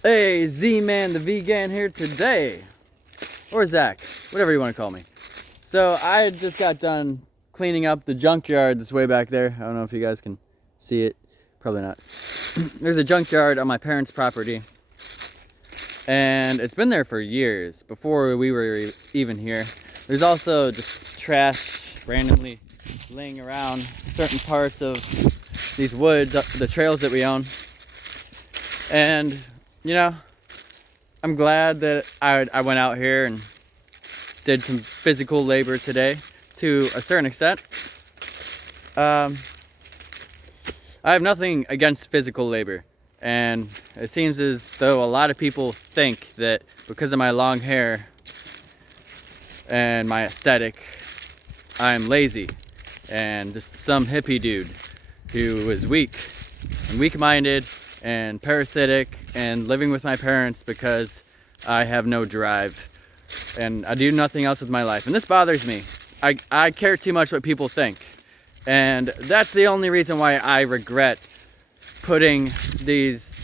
Hey, ZmanTheVegan here today, or Zach, whatever you want to call me. So I just got done cleaning up the junkyard that's way back there. I don't know if you guys can see it, probably not. There's a junkyard on my parents' property, and it's been there for years, before we were even here. There's also just trash randomly laying around certain parts of these woods, the trails that we own. And you know, I'm glad that I went out here and did some physical labor today to a certain extent. I have nothing against physical labor, and it seems as though a lot of people think that because of my long hair and my aesthetic, I'm lazy and just some hippie dude who is weak and weak-minded and parasitic and living with my parents because I have no drive and I do nothing else with my life. And this bothers me. I care too much what people think. And that's the only reason why I regret putting these,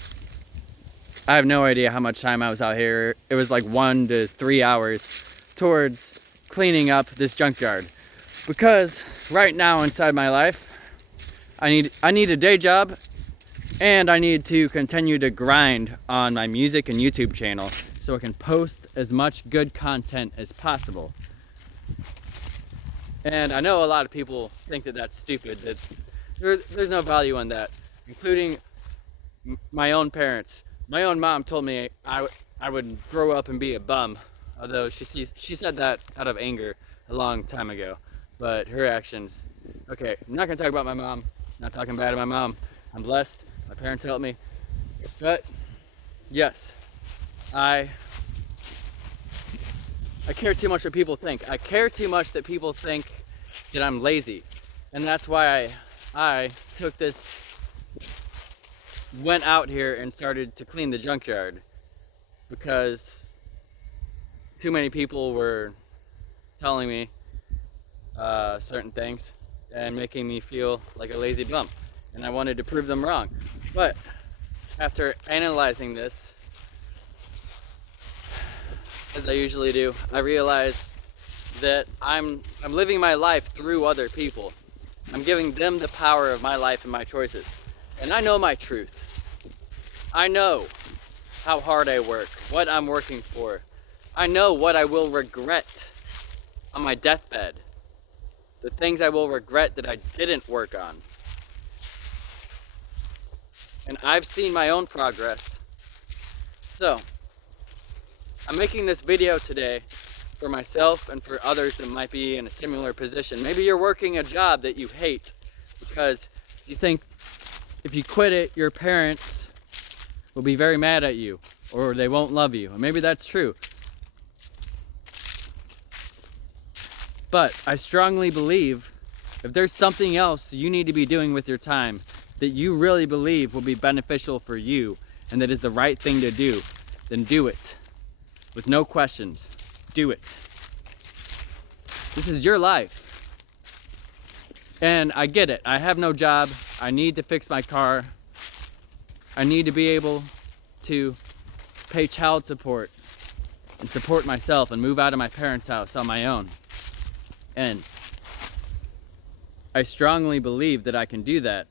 I have no idea how much time I was out here. It was like 1 to 3 hours towards cleaning up this junkyard. Because right now inside my life, I need a day job, and I need to continue to grind on my music and YouTube channel so I can post as much good content as possible. And I know a lot of people think that that's stupid, that there's no value in that, including my own parents. My own mom told me I would grow up and be a bum, although she said that out of anger a long time ago. But her actions, okay, I'm not gonna talk about my mom, not talking bad about my mom. I'm blessed. My parents helped me, but yes, I care too much what people think. I care too much that people think that I'm lazy, and that's why I took this, went out here and started to clean the junkyard, because too many people were telling me certain things and making me feel like a lazy bum. And I wanted to prove them wrong. But after analyzing this, as I usually do, I realize that I'm living my life through other people. I'm giving them the power of my life and my choices. And I know my truth. I know how hard I work, what I'm working for. I know what I will regret on my deathbed. The things I will regret that I didn't work on. And I've seen my own progress. So, I'm making this video today for myself and for others that might be in a similar position. Maybe you're working a job that you hate because you think if you quit it, your parents will be very mad at you or they won't love you. And maybe that's true. But I strongly believe if there's something else you need to be doing with your time that you really believe will be beneficial for you and that is the right thing to do, then do it. With no questions, do it. This is your life. And I get it, I have no job, I need to fix my car, I need to be able to pay child support and support myself and move out of my parents' house on my own. And I strongly believe that I can do that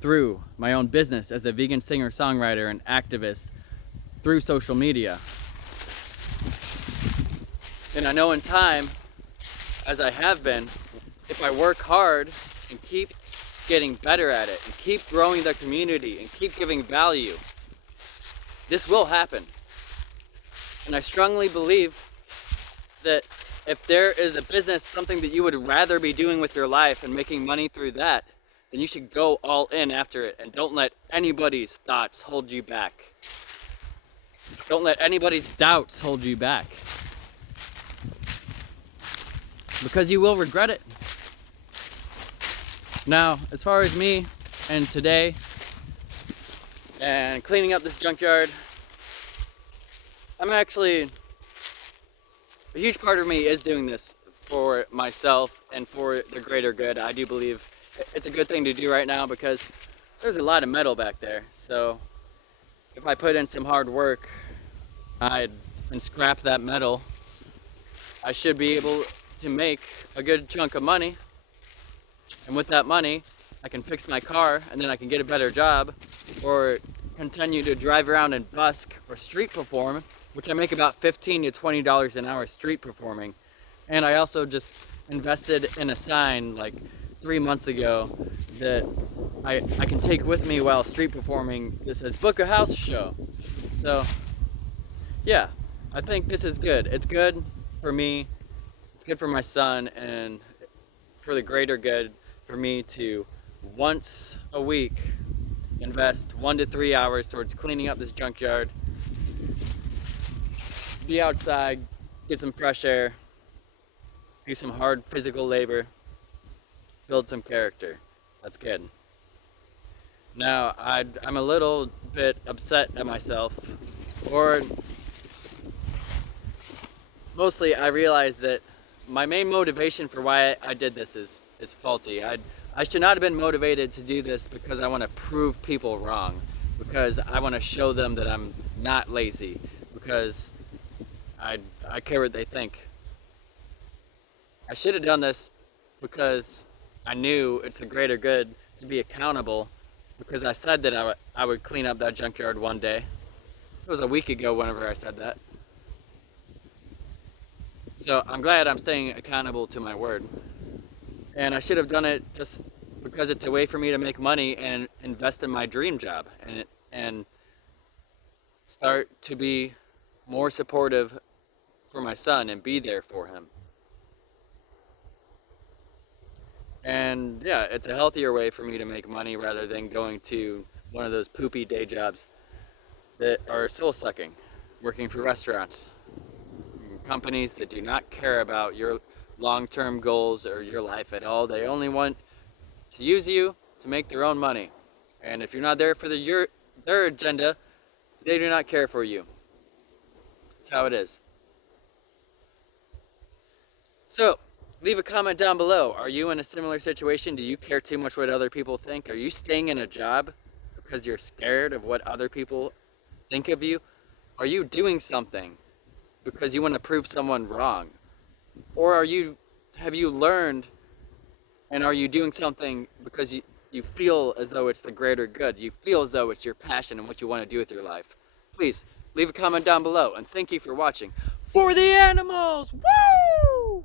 through my own business as a vegan singer-songwriter and activist through social media. And I know in time, as I have been, if I work hard and keep getting better at it and keep growing the community and keep giving value, this will happen. And I strongly believe that if there is a business, something that you would rather be doing with your life and making money through that, then you should go all in after it and don't let anybody's thoughts hold you back. Don't let anybody's doubts hold you back. Because you will regret it. Now, as far as me and today and cleaning up this junkyard, I'm actually, a huge part of me is doing this for myself and for the greater good. I do believe it's a good thing to do right now because there's a lot of metal back there. So if I put in some hard work and scrap that metal, I should be able to make a good chunk of money. And with that money, I can fix my car, and then I can get a better job, or continue to drive around and busk or street perform, which I make about $15 to $20 an hour street performing. And I also just invested in a sign like 3 months ago that I can take with me while street performing. This says book a house show. So yeah, I think this is good. It's good for me, it's good for my son, and for the greater good for me to once a week invest 1 to 3 hours towards cleaning up this junkyard, be outside, get some fresh air, do some hard physical labor, build some character. That's good. Now, I'm a little bit upset at myself, or mostly I realize that my main motivation for why I did this is faulty. I should not have been motivated to do this because I want to prove people wrong, because I want to show them that I'm not lazy, because I care what they think. I should have done this because I knew it's the greater good to be accountable, because I said that I would clean up that junkyard one day. It was a week ago whenever I said that. So I'm glad I'm staying accountable to my word. And I should have done it just because it's a way for me to make money and invest in my dream job, and start to be more supportive for my son and be there for him. And yeah, it's a healthier way for me to make money rather than going to one of those poopy day jobs that are soul sucking, working for restaurants, companies that do not care about your long-term goals or your life at all. They only want to use you to make their own money. And if you're not there for their agenda, they do not care for you. That's how it is. So, leave a comment down below. Are you in a similar situation? Do you care too much what other people think? Are you staying in a job because you're scared of what other people think of you? Are you doing something because you want to prove someone wrong? Or have you learned, and are you doing something because you feel as though it's the greater good? You feel as though it's your passion and what you want to do with your life? Please leave a comment down below, and thank you for watching. For the animals! Woo!